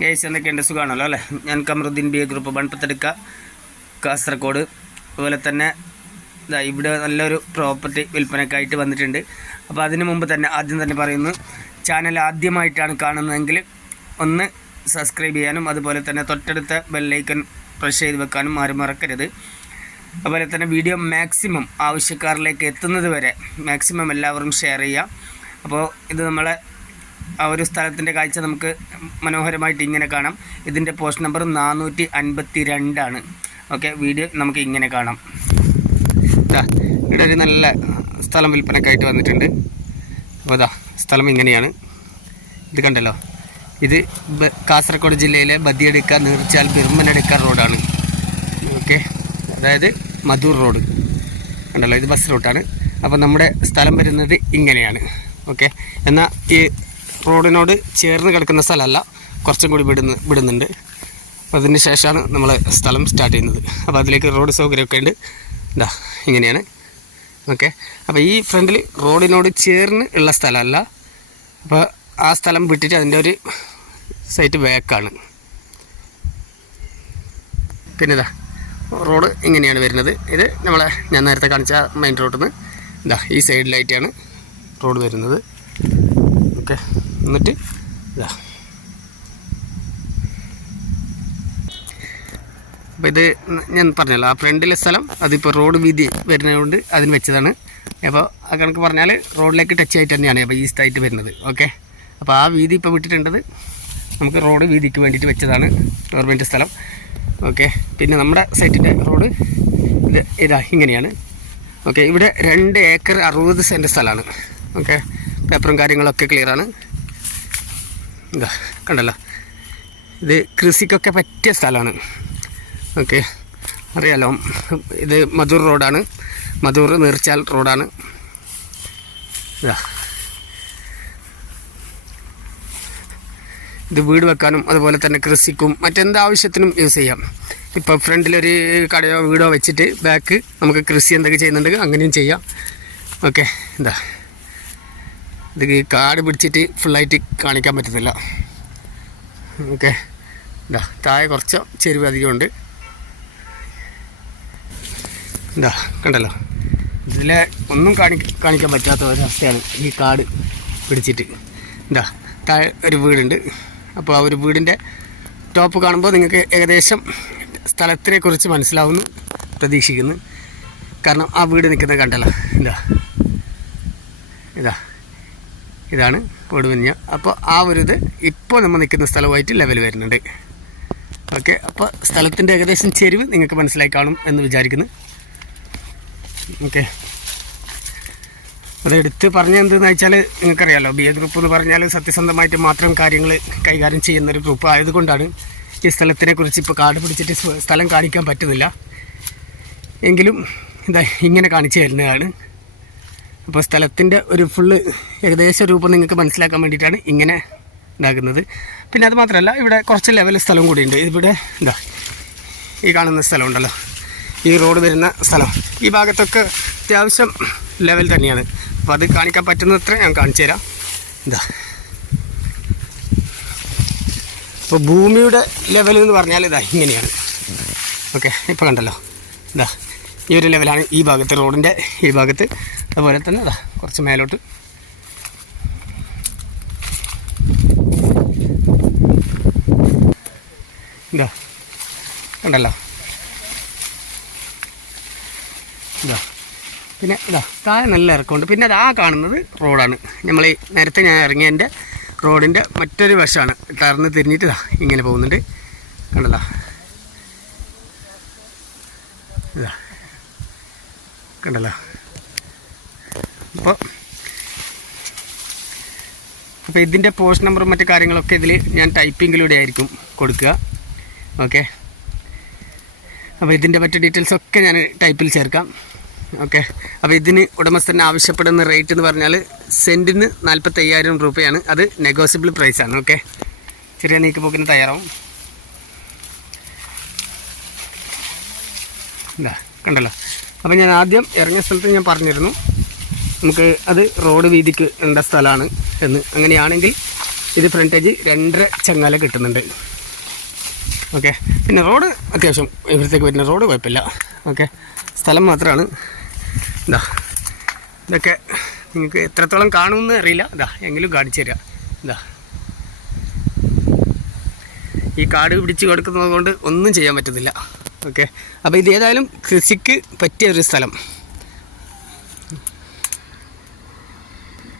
Guys എന്തൊക്കെയുണ്ട്, സുഖമാണല്ലോ അല്ലേ? ഞാൻ കമറുദ്ദീൻ ബി എ ഗ്രൂപ്പ് ബൺപത്തെടുക്ക കാസർഗോഡ്. അതുപോലെ തന്നെ ഇവിടെ നല്ലൊരു പ്രോപ്പർട്ടി വിൽപ്പനയ്ക്കായിട്ട് വന്നിട്ടുണ്ട്. അപ്പോൾ അതിനു മുമ്പ് തന്നെ ആദ്യം തന്നെ പറയുന്നു, ചാനൽ ആദ്യമായിട്ടാണ് കാണുന്നതെങ്കിൽ ഒന്ന് സബ്സ്ക്രൈബ് ചെയ്യാനും അതുപോലെ തന്നെ തൊട്ടടുത്ത ബെല്ലൈക്കൺ പ്രസ് ചെയ്ത് വെക്കാനും ആരും മറക്കരുത്. അതുപോലെ തന്നെ വീഡിയോ മാക്സിമം ആവശ്യക്കാരിലേക്ക് എത്തുന്നത് വരെ മാക്സിമം എല്ലാവരും ഷെയർ ചെയ്യുക. അപ്പോൾ ഇത് നമ്മളെ ആ ഒരു സ്ഥലത്തിൻ്റെ കാഴ്ച നമുക്ക് മനോഹരമായിട്ട് ഇങ്ങനെ കാണാം. ഇതിൻ്റെ പോസ്റ്റ് നമ്പർ 452 ഓക്കെ. വീഡിയോ നമുക്ക് ഇങ്ങനെ കാണാം. ഇവിടെ ഒരു നല്ല സ്ഥലം വിൽപ്പനക്കായിട്ട് വന്നിട്ടുണ്ട്. അപ്പോൾ അതാ സ്ഥലം ഇങ്ങനെയാണ്. ഇത് കണ്ടല്ലോ, ഇത് കാസർഗോഡ് ജില്ലയിലെ ബദിയടുക്ക നീർച്ചാൽ ബിർമനടുക്ക റോഡാണ്. ഓക്കെ, അതായത് മധൂർ റോഡ് കണ്ടല്ലോ, ഇത് ബസ് റൂട്ടാണ്. അപ്പോൾ നമ്മുടെ സ്ഥലം വരുന്നത് ഇങ്ങനെയാണ്. ഓക്കെ, എന്നാൽ ഈ റോഡിനോട് ചേർന്ന് കിടക്കുന്ന സ്ഥലമല്ല, കുറച്ചും കൂടി വിടുന്നുണ്ട്. അപ്പോൾ അതിന് ശേഷമാണ് നമ്മൾ സ്ഥലം സ്റ്റാർട്ട് ചെയ്യുന്നത്. അപ്പോൾ അതിലേക്ക് റോഡ് സൗകര്യമൊക്കെ ഉണ്ട്. ഇതാ ഇങ്ങനെയാണ്. ഓക്കെ, അപ്പോൾ ഈ ഫ്രണ്ടിൽ റോഡിനോട് ചേർന്ന് ഉള്ള സ്ഥലമല്ല. അപ്പോൾ ആ സ്ഥലം വിട്ടിട്ട് അതിൻ്റെ ഒരു സൈറ്റ് ബാക്കാണ്. പിന്നെ ഇതാ റോഡ് ഇങ്ങനെയാണ് വരുന്നത്. ഇത് ഞാൻ നേരത്തെ കാണിച്ച മെയിൻ റോഡിൽ നിന്ന് ഇതാ ഈ സൈഡിലായിട്ടാണ് റോഡ് വരുന്നത്. ഓക്കെ, എന്നിട്ട് ഇതാ അപ്പോൾ ഇത് ഞാൻ പറഞ്ഞല്ലോ, ആ ഫ്രണ്ടിലെ സ്ഥലം അതിപ്പോൾ റോഡ് വീതി വരുന്നതുകൊണ്ട് അതിന് വെച്ചതാണ്. അപ്പോൾ ആ കണക്ക് പറഞ്ഞാൽ റോഡിലേക്ക് ടച്ച് ആയിട്ട് തന്നെയാണ് അപ്പോൾ ഈസ്റ്റ് ആയിട്ട് വരുന്നത്. ഓക്കെ, അപ്പോൾ ആ വീതി ഇപ്പോൾ വിട്ടിട്ടുണ്ടത് നമുക്ക് റോഡ് വീതിക്ക് വേണ്ടിയിട്ട് വെച്ചതാണ്, ഗവൺമെൻറ് സ്ഥലം. ഓക്കെ, പിന്നെ നമ്മുടെ സൈറ്റിൻ്റെ റോഡ് ഇതാ ഇങ്ങനെയാണ്. ഓക്കെ, ഇവിടെ 2 ഏക്കർ 60 സെൻറ്റ് സ്ഥലമാണ്. ഓക്കെ, പേപ്പറും കാര്യങ്ങളൊക്കെ ക്ലിയറാണ്. ഇതാ കണ്ടല്ലോ, ഇത് കൃഷിക്കൊക്കെ പറ്റിയ സ്ഥലമാണ്. ഓക്കെ, അറിയാലോ, ഇത് മധൂർ റോഡാണ്, മധൂർ നീർച്ചാൽ റോഡാണ്. ഇതാ ഇത് വീട് വെക്കാനും അതുപോലെ തന്നെ കൃഷിക്കും മറ്റെന്താവശ്യത്തിനും യൂസ് ചെയ്യാം. ഇപ്പോൾ ഫ്രണ്ടിലൊരു കടയോ വീടോ വെച്ചിട്ട് ബാക്ക് നമുക്ക് കൃഷി എന്തൊക്കെ ചെയ്യുന്നുണ്ടെങ്കിൽ അങ്ങനെയും ചെയ്യാം. ഓക്കെ, എന്താ ഇത് കാട് പിടിച്ചിട്ട് ഫുള്ളായിട്ട് കാണിക്കാൻ പറ്റുന്നില്ല. ഓക്കെ, എന്താ താഴെ കുറച്ച് ചെരുവ് അധികമുണ്ട്. എന്താ കണ്ടല്ലോ, ഇതിലെ ഒന്നും കാണിക്കാൻ പറ്റാത്ത ഒരവസ്ഥയാണ് ഈ കാട് പിടിച്ചിട്ട്. എന്താ താഴെ ഒരു വീടുണ്ട്. അപ്പോൾ ആ ഒരു വീടിൻ്റെ ടോപ്പ് കാണുമ്പോൾ നിങ്ങൾക്ക് ഏകദേശം സ്ഥലത്തിനെക്കുറിച്ച് മനസ്സിലാവുന്നു പ്രതീക്ഷിക്കുന്നു. കാരണം ആ വീട് നിൽക്കുന്നത് കണ്ടല്ലോ. ഇതാണ് വീട് മഞ്ഞ. അപ്പോൾ ആ ഒരു ഇത് ഇപ്പോൾ നമ്മൾ നിൽക്കുന്ന സ്ഥലമായിട്ട് ലെവൽ വരുന്നുണ്ട്. ഓക്കെ, അപ്പോൾ സ്ഥലത്തിൻ്റെ ഏകദേശം ചെരിവ് നിങ്ങൾക്ക് മനസ്സിലായി കാണും എന്ന് വിചാരിക്കുന്നു. ഓക്കെ, അതെടുത്ത് പറഞ്ഞെന്തെന്ന് വെച്ചാൽ നിങ്ങൾക്കറിയാമല്ലോ, ബി എ ഗ്രൂപ്പ് എന്ന് പറഞ്ഞാൽ സത്യസന്ധമായിട്ട് മാത്രം കാര്യങ്ങൾ കൈകാര്യം ചെയ്യുന്നൊരു ഗ്രൂപ്പ് ആയതുകൊണ്ടാണ് ഈ സ്ഥലത്തിനെക്കുറിച്ച് ഇപ്പോൾ കാട് പിടിച്ചിട്ട് സ്ഥലം കാണിക്കാൻ പറ്റുന്നില്ല. എങ്കിലും ഇതാ ഇങ്ങനെ കാണിച്ചു തരുന്നതാണ്. അപ്പോൾ സ്ഥലത്തിൻ്റെ ഒരു ഫുള്ള് ഏകദേശ രൂപം നിങ്ങൾക്ക് മനസ്സിലാക്കാൻ വേണ്ടിയിട്ടാണ് ഇങ്ങനെ ഇതാക്കുന്നത്. പിന്നെ അത് മാത്രമല്ല, ഇവിടെ കുറച്ച് ലെവൽ സ്ഥലം കൂടിയുണ്ട്. ഇവിടെ എന്താ ഈ കാണുന്ന സ്ഥലം ഉണ്ടല്ലോ, ഈ റോഡ് വരുന്ന സ്ഥലം, ഈ ഭാഗത്തൊക്കെ അത്യാവശ്യം ലെവൽ തന്നെയാണ്. അപ്പോൾ അത് കാണിക്കാൻ പറ്റുന്നത്ര ഞാൻ കാണിച്ചു തരാം. എന്താ അപ്പോൾ ഭൂമിയുടെ ലെവൽ എന്ന് പറഞ്ഞാൽ ഇതാ ഇങ്ങനെയാണ്. ഓക്കെ, ഇപ്പോൾ കണ്ടല്ലോ, ഇതാ ഈ ഒരു ലെവലാണ് ഈ ഭാഗത്ത്, റോഡിൻ്റെ ഈ ഭാഗത്ത്. അതുപോലെ തന്നെ ഇതാ കുറച്ച് മേലോട്ട് ഇതാ കണ്ടല്ലോ. ഇതാ പിന്നെ ഇതാ താഴെ നല്ല ഇറക്കമുണ്ട്. പിന്നെ അത് ആ കാണുന്നത് റോഡാണ്. നമ്മൾ ഈ നേരത്തെ ഞാൻ ഇറങ്ങിയതിൻ്റെ റോഡിൻ്റെ മറ്റൊരു വശമാണ്. ടർന്ന് തിരിഞ്ഞിട്ട് ഇതാ ഇങ്ങനെ പോകുന്നുണ്ട്, കണ്ടല്ലോ. ഇതാ കണ്ടല്ലോ. അപ്പോൾ ഇതിൻ്റെ പോസ്റ്റ് നമ്പറും മറ്റു കാര്യങ്ങളൊക്കെ ഇതിൽ ഞാൻ ടൈപ്പിങ്ങിലൂടെ ആയിരിക്കും കൊടുക്കുക. ഓക്കെ, അപ്പോൾ ഇതിൻ്റെ മറ്റു ഡീറ്റെയിൽസൊക്കെ ഞാൻ ടൈപ്പിൽ ചേർക്കാം. ഓക്കെ, അപ്പോൾ ഇതിന് ഉടമസ്ഥന് ആവശ്യപ്പെടുന്ന റേറ്റ് എന്ന് പറഞ്ഞാൽ സെൻറ്റിന് 45,000 രൂപയാണ്. അത് നെഗോസിബിൾ പ്രൈസാണ്. ഓക്കെ, ചെറിയ നീക്കുപോക്കിന് തയ്യാറാവും. എന്താ കണ്ടല്ലോ. അപ്പോൾ ഞാൻ ആദ്യം ഇറങ്ങിയ സ്ഥലത്ത് ഞാൻ പറഞ്ഞിരുന്നു നമുക്ക് അത് റോഡ് വീതിക്ക് ഉള്ള സ്ഥലമാണ് എന്ന്. അങ്ങനെയാണെങ്കിൽ ഇത് ഫ്രണ്ടേജ് 2.5 ചങ്ങാല കിട്ടുന്നുണ്ട്. ഓക്കെ, പിന്നെ റോഡ് അത്യാവശ്യം ഇവിടത്തേക്ക് വരുന്ന റോഡ് കുഴപ്പമില്ല. ഓക്കെ, സ്ഥലം മാത്രമാണ് ഇതാ. ഇതൊക്കെ നിങ്ങൾക്ക് എത്രത്തോളം കാണുമെന്ന് അറിയില്ല. ഇതാ എങ്കിലും കാണിച്ചു തരിക. ഇതാ ഈ കാട് പിടിച്ച് കൊടുക്കുന്നത് കൊണ്ട് ഒന്നും ചെയ്യാൻ പറ്റത്തില്ല. ഓക്കെ, അപ്പോൾ ഇത് ഏതായാലും കൃഷിക്ക് പറ്റിയ ഒരു സ്ഥലം.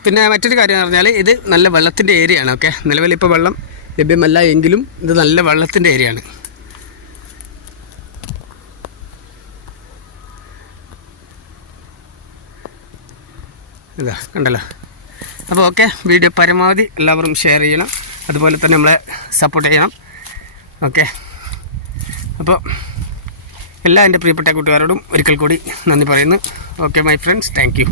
പിന്നെ മറ്റൊരു കാര്യം എന്ന് പറഞ്ഞാൽ ഇത് നല്ല വെള്ളത്തിൻ്റെ ഏരിയ ആണ്. ഓക്കെ, നിലവിലിപ്പോൾ വെള്ളം ലഭ്യമല്ല എങ്കിലും ഇത് നല്ല വെള്ളത്തിൻ്റെ ഏരിയ ആണ്. ഇതാ കണ്ടല്ലോ. അപ്പോൾ ഓക്കെ, വീഡിയോ പരമാവധി എല്ലാവരും ഷെയർ ചെയ്യണം, അതുപോലെ തന്നെ നമ്മളെ സപ്പോർട്ട് ചെയ്യണം. ഓക്കെ, അപ്പോൾ എല്ലാ എൻ്റെ പ്രിയപ്പെട്ട കൂട്ടുകാരോടും ഒരിക്കൽ കൂടി നന്ദി പറയുന്നു. Okay my friends, thank you.